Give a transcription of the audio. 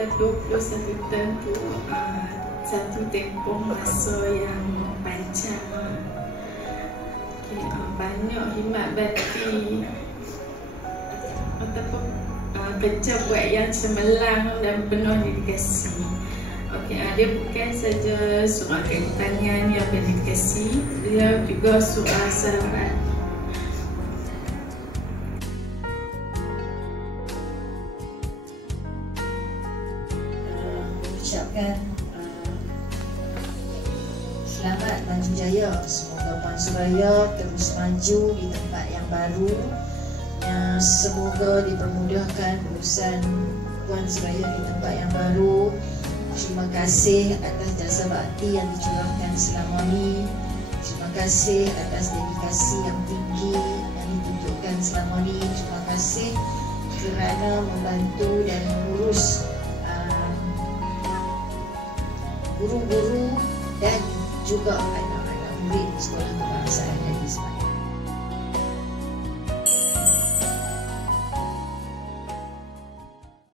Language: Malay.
pada 21 tahun tu satu tempoh masa yang panjang. Banyak khidmat bakti ataupun kerja buat yang cemerlang dan penuh dedikasi. Dia bukan saja seorang kakitangan yang berdedikasi, dia juga seorang sahabat. Mengucapkan selamat maju jaya. Semoga Puan Suraya terus maju di tempat yang baru. Semoga dipermudahkan urusan Puan Suraya di tempat yang baru. Terima kasih atas jasa bakti yang dicurahkan selama ini. Terima kasih atas dedikasi yang tinggi yang ditunjukkan selama ini. Terima kasih kerana membantu dan mengurus guru-guru dan juga anak-anak murid sekolah kebangsaan Negeri Semaya.